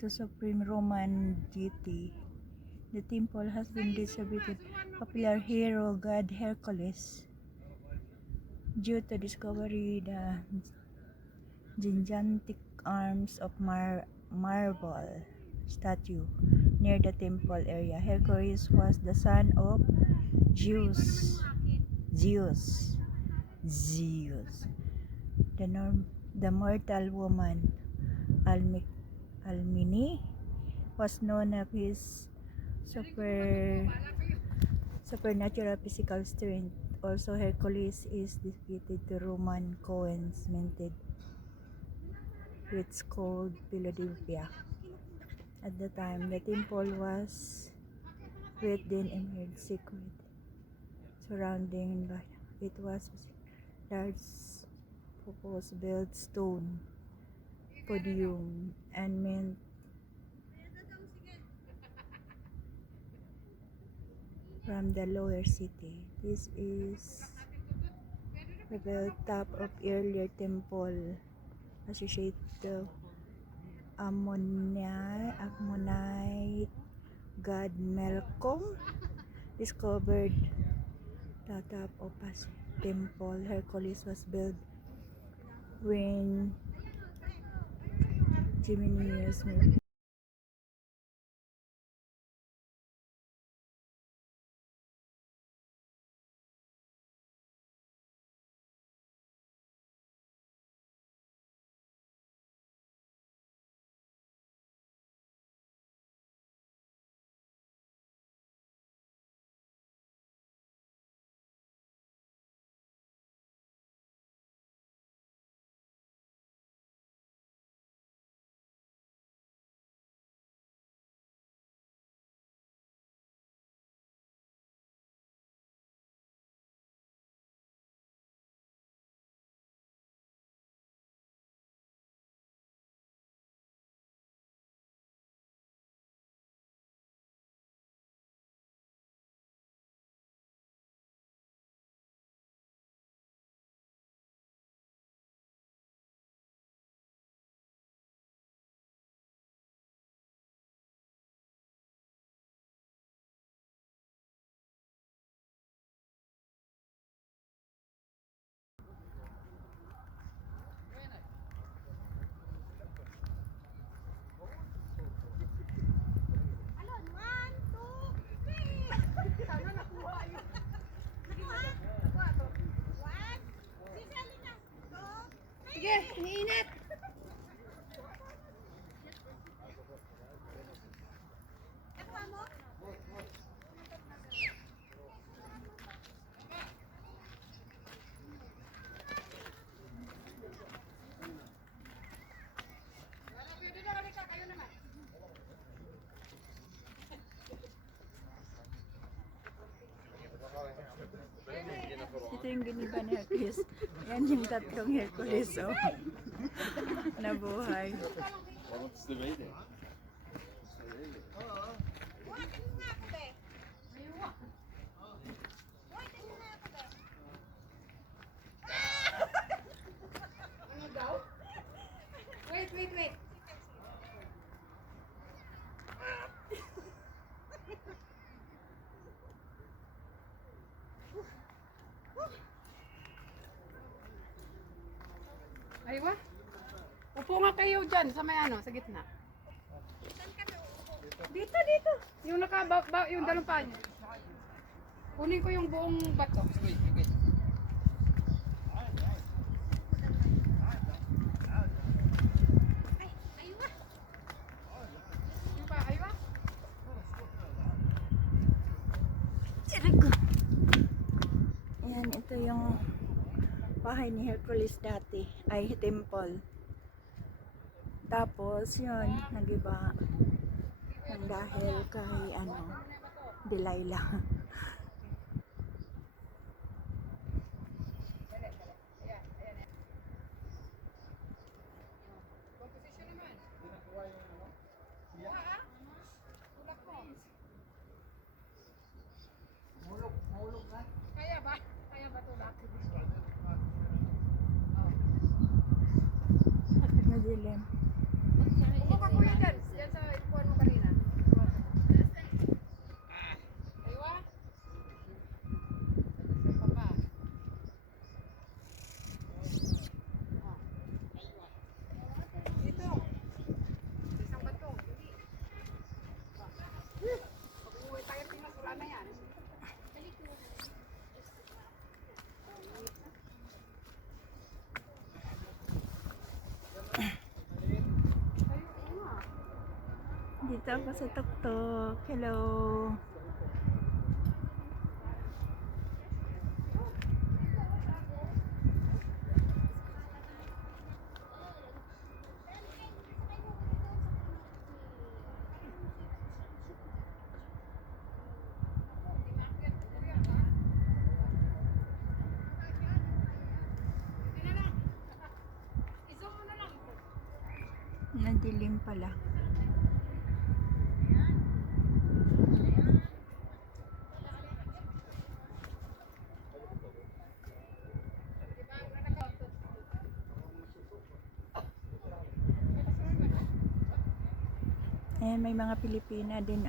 to supreme Roman deity. The temple has been distributed popular hero god Hercules due to discovery the gigantic arms of marble statue near the temple area. Hercules was the son of Zeus, the mortal woman. Almini was known of his supernatural physical strength. Also, Hercules is defeated to Roman coins minted, which called Philadelphia. At the time, the temple was within emerged secret surrounding by it was large purpose built stone podium and meant from the lower city. This is the built top of earlier temple associated to Ammonite god Melkom discovered the top of a temple. Hercules was built when Geminius Sige, iniinit. Ito yung giniba ni Hercules. Yan yung tatlong Hercules, oh. Nabuhay. What's the rating? Wait. Aywa. Upo nga kayo dyan sa may ano, sa gitna. Dito. Yung yung dalawang paa niya. Kunin ko yung buong bato. Yung pa, aywa. Ayan, ito yung bahay ni Hercules dati, ay temple. Tapos yun, nagiba ng dahil kay Delilah. Kaya ba tulak? Madilim. Upo ka kuya dyan. Yan sa Nandito ako sa tuktok. Hello. Nadilim pala. Ayan, may mga Pilipina din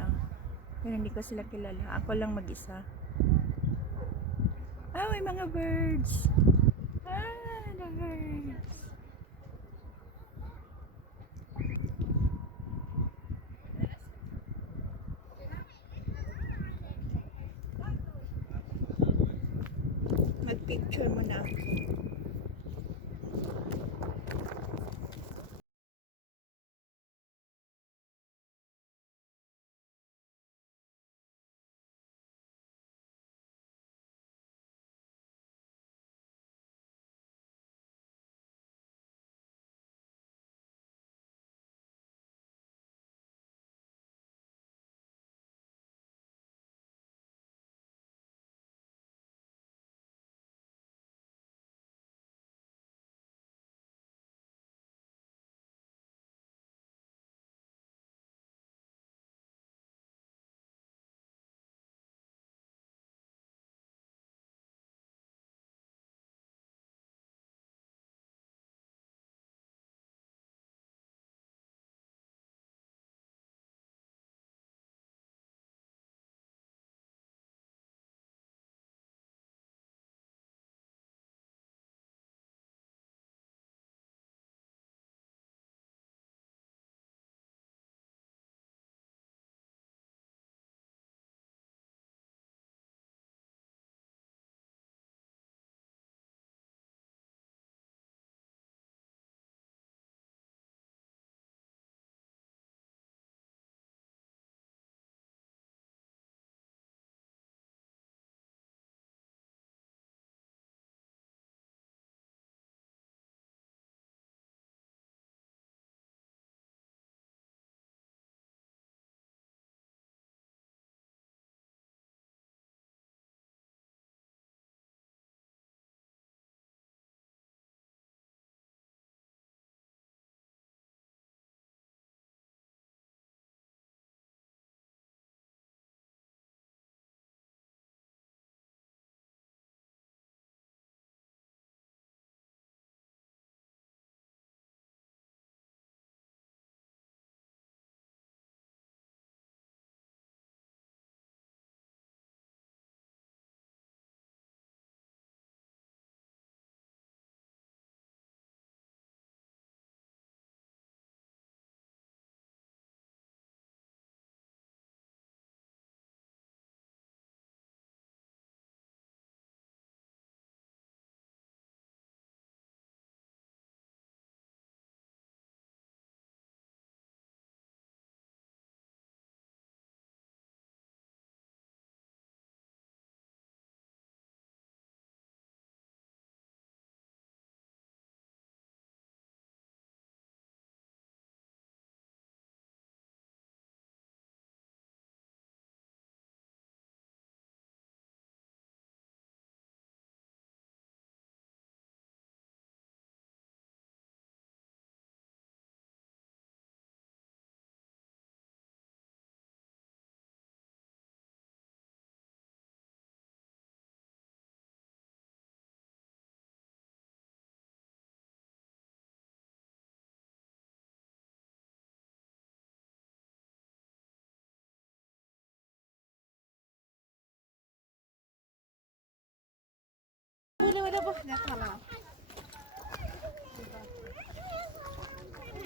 pero hindi ko sila kilala. Ako lang mag-isa. May mga birds. The birds. Mag-picture muna ako.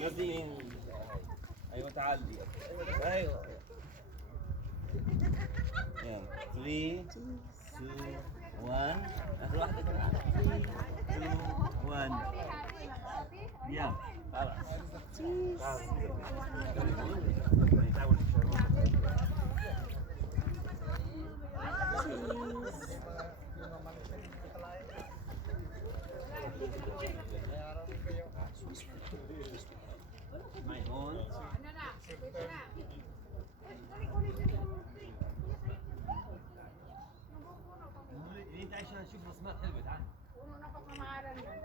قصدي ايوه تعالي ايوه يلا 3 2 1 اخر واحده كمان 3 2 1 يلا خلاص My own. انت عايشه شوف رسمات حلوه تعال. Puno na pagmamahalan yan.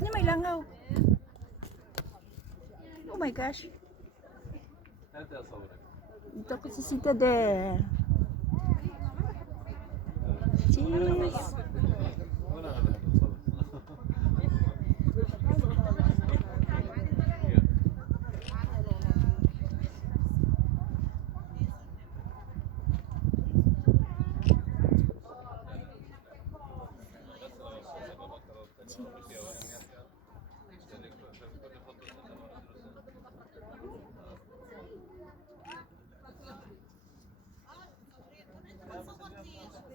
Ini may langaw. Oh my gosh. انت اصورك. Dito ko sa Citadel. Cheese. ولا انا بصور.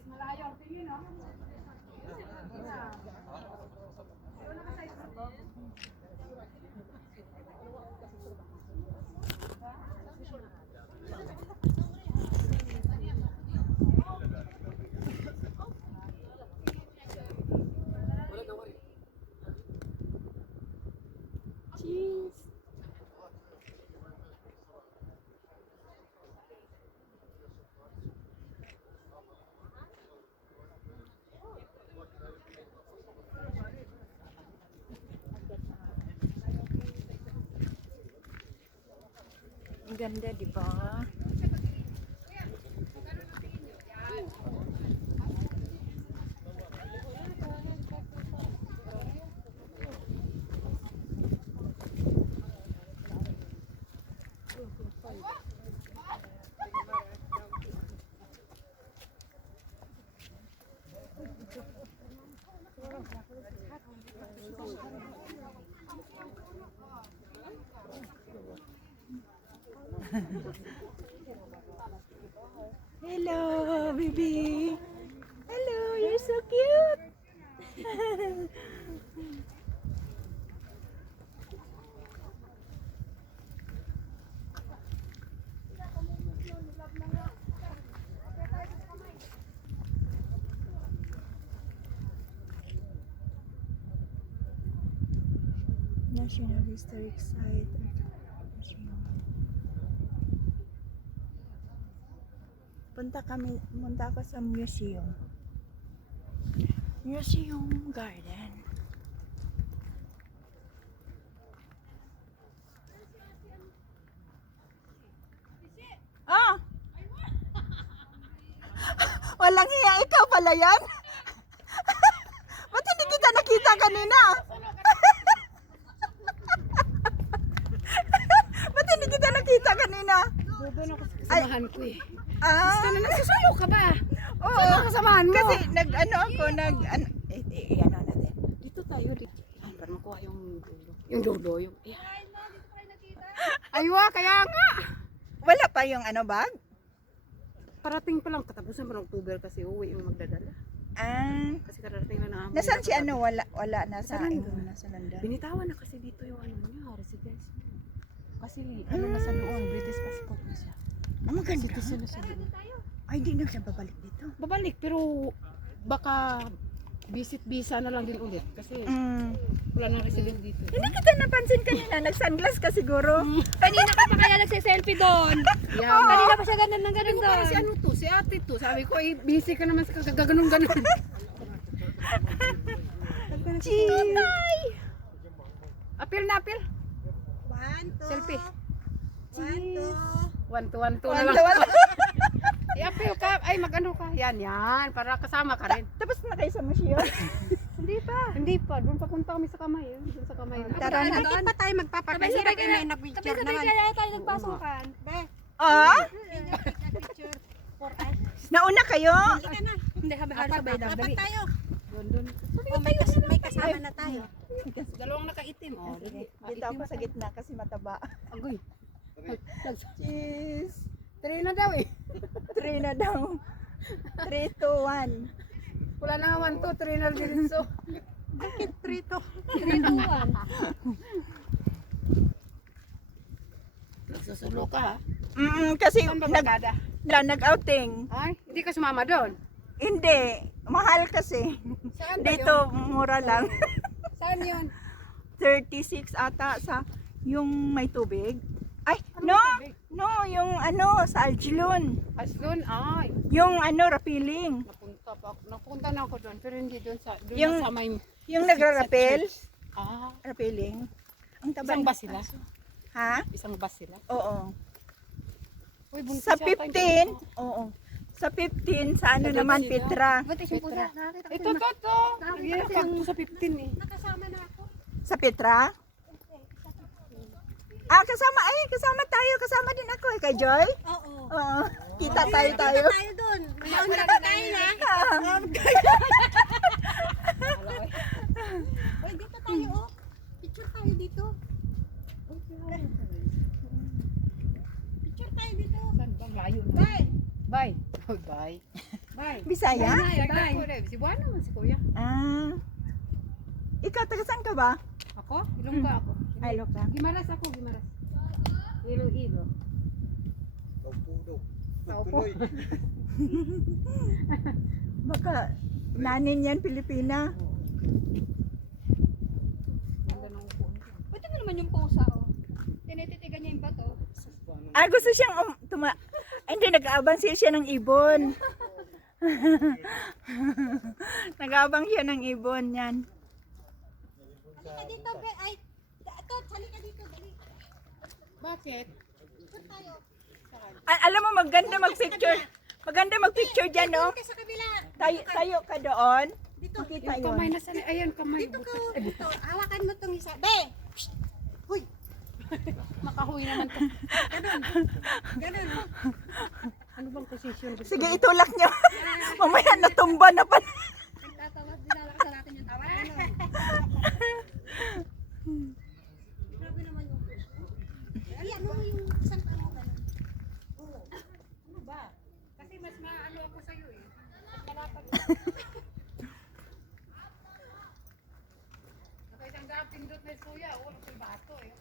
Malayo ang tingin, no? Cheese. Ang ganda, di ba? Hello, baby. Hello, you're so cute. National Historic Site. Punta ako sa museum. Museum Garden. Ah! Walang hiya, ikaw pala yan? Ba't hindi kita nakita kanina? Ba't hindi kita nakita kanina? Bobo na ako sa kasamahan ko eh. Ah, Sana nagsusulo ka ba? oo. Saan ang kasamahan mo? Kasi ano natin. Dito tayo. Dito. Ay, para makuha yung dulo. Yung dulo. Yung... Aywa, kaya nga. Wala pa yung bag? Parating pa lang. Katapusan pa ng October kasi uwi yung magdadala. Ah, Kasi kararating na namin. nasaan si wala nasa Sa London. nasa London. Binitawan na kasi dito yung niya, residence niya. Kasi na sa loob, British passport na siya. Ang maganda. Citizen na siya doon. Ay, di na siya babalik dito. Babalik, pero baka visit visa na lang din ulit. Kasi wala nang resident dito. Hindi kita napansin kanina, nag-sunglass ka siguro. Kanina ka pa kaya nagse-selfie doon. Yeah, Kanina pa siya ganun ng ganun doon. si ano to, si ate to. Sabi ko, busy ka naman sa kagaganon-ganon. Cheese! Apil na, apil. 1, 2. Selfie. 1, 2. 1, 2, 1, 2 na lang. I-apil ka. Ay, mag-ano ka. Yan. Para kasama ka rin. Tapos na kayo sa museum? Hindi pa. Doon papunta kami sa kamay. Doon sa kamay. Tara na. Bakit pa tayo magpapakahirap may nag-picture naman. Sabay-sabay kaya tayo nagpasukan. Ah? Nauna kayo? Hindi, sabay lang. Dali. Doon. May kasama na tayo. Dalawang nakaitim. Oh, Dito ako sa gitna kasi mataba. Agoy. Cheese! 3 na daw eh. 3 na daw. 3, 2, 1. Wala na nga 1, 2, 3 na din. So, Bakit prito? Nagsusulo ka ha? Kasi Saan ba barkada? nag-outing. Ay, hindi ka sumama doon. Hindi, mahal kasi. Saan ba Dito, mura lang. Saan yun? 36 ata sa yung may tubig. Ay, no! No, yung sa Algilon. Aslon, ay. Yung rapiling. Napunta na ako doon, pero hindi doon doon Yung- na sa may... Yung nagrarapel. Ah, Rapiling. Ang taba. isang bus sila? Ha? Isang bus sila? Oo. Uy, buntis Sa yata yung 15, buntis ko. oo. Sa 15, sa Sa naman, sila. Petra. Butis yung pusa. Nakakita ko Ito, to. Nagyan kasi pa ang- to sa 15 eh. nakasama na ako. Sa Petra? Kasama tayo. Kasama din ako kay Joy. Oo. Oo. Kita tayo. Tayo dun. Ngayon na tayo na. Uy, dito tayo oh. Picture tayo dito. Picture tayo dito. Saan ba? Layo na. Bye. Bye. Oh, bye. Bye. Bisaya? Bye. Si Buwan naman si Kuya. Ah. Ikaw, taga saan ka ba? Ako? Ilongga ako. Ay, loka. Gimaras ako, Gimaras. Iloilo. Taupo. Baka nanin yan, Pilipina. Ganda ng upuan ko. Pwede mo naman yung pusa oh. Tinititigan niya yung bato. Gusto siyang hindi, nag-aabang siya ng ibon. Nag-aabang siya ng ibon yan. Halika dito, be. Ay, Tot, halika dito. Dali. Bakit? Picture tayo. Alam mo, maganda mag-picture. Maganda mag-picture dyan, no? Sa kabila. Tayo ka doon. Dito. Makita Yung yun. kamay na sana. Ayan, kamay. Dito ka. Butas. Ay, Dito. Hawakan mo tong isa. Be! Psst! Huy! makahuy naman to. Ganun. Ano bang position? gusto Sige, mo? itulak niyo. Mamaya natumba na pa. Nagtatawa. Dinalakasan natin yung tawa. Grabe naman yung puso. Ay, ano yung isang tao ganun? Oo. Ano ba? Kasi mas maano ako sa'yo eh. At malapag. Naka isang daang pindot na suya. Wala ko yung bato eh.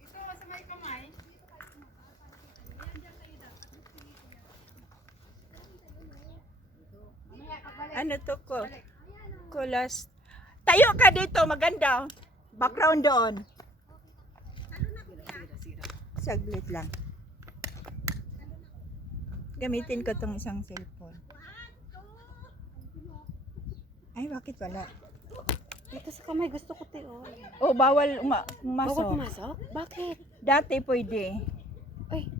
Ito sa may kamay. Mamaya pagbalik. Ano to ko? Kulas. Tayo ka dito, maganda. Background doon. Saglit lang. Gamitin ko tong isang cellphone. Ay, bakit wala? Dito sa kamay gusto ko tayo. Oh, bawal Bawal pumasok. pumasok? Bakit? Dati pwede. Ay,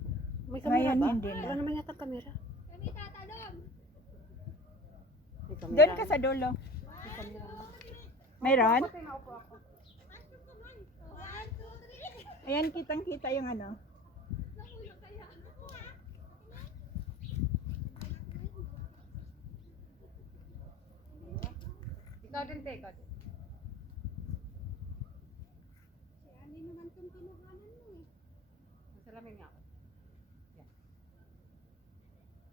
may kamera Ngayon ba? hindi na. Wala naman yata kamera. May kamera. Doon ka sa dulo. May kamera. Mayroon? Patay na upo ako. Ayan, kitang-kita yung ano. Ikaw din, te. Ikaw din. Masalamin nga ako.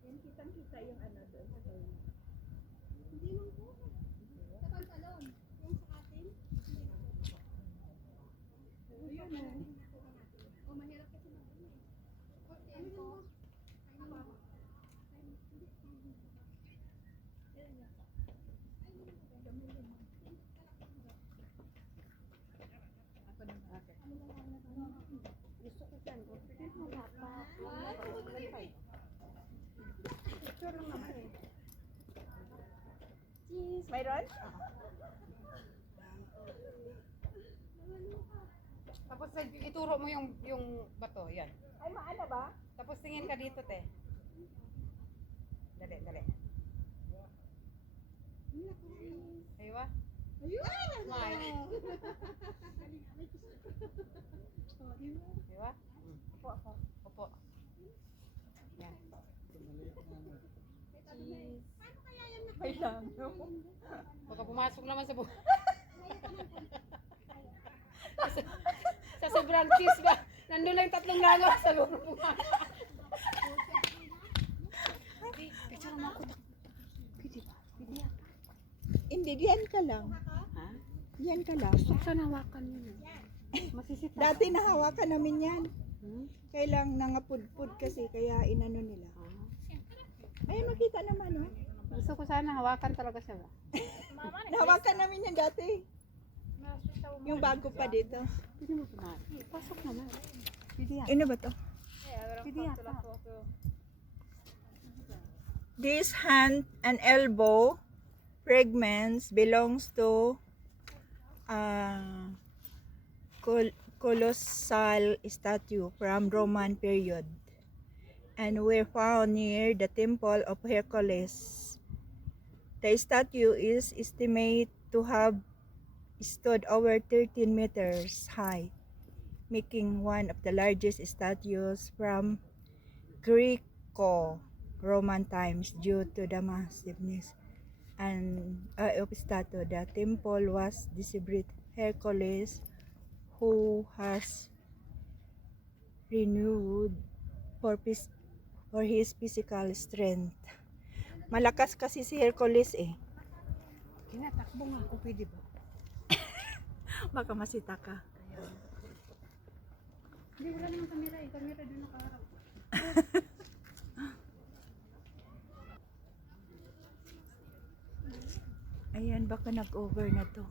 Yan, kitang-kita yung ano doon sa dulo. Ako din. Okay. Gusto ko dyan. Picture lang naman eh. Mayroon? Tapos ituro mo yung bato. Yan. Ay, maana ba? Tapos tingin ka dito, te. Dali, dali. Aywa. Smile. Aywa. Opo, opo. Opo. Yan. May lang. Baka pumasok naman sa buhay. sa sobrang cheese ba? Nandun lang yung tatlong langaw sa loob ng pumasok. Picture mo ako. Hindi, diyan ka lang. Ha? Diyan ka lang. Gusto ko sana hawakan yun. Masisita. Dati nahawakan namin yan. Hmm? Kailang nangapudpud kasi kaya inano nila. Ayun, makita naman, oh. Gusto ko sana hawakan talaga siya ba? Nahawakan namin yan dati. Yung bago pa dito. Pwede mo tumari. Pasok naman. Pwede yan. Ano ba to? Pwede yan. This hand and elbow fragments belongs to colossal statue from Roman period and were found near the Temple of Hercules. The statue is estimated to have stood over 13 meters high, making one of the largest statues from Greco-Roman times due to the massiveness and of statue. The temple was described Hercules, who has renewed for his physical strength. Malakas kasi si Hercules eh. Tinatakbo nga ako. Pwede ba? Baka masita ka. Hindi, wala naman kamera eh. Kamera doon nakaharap. Ayan, baka nag-over na to.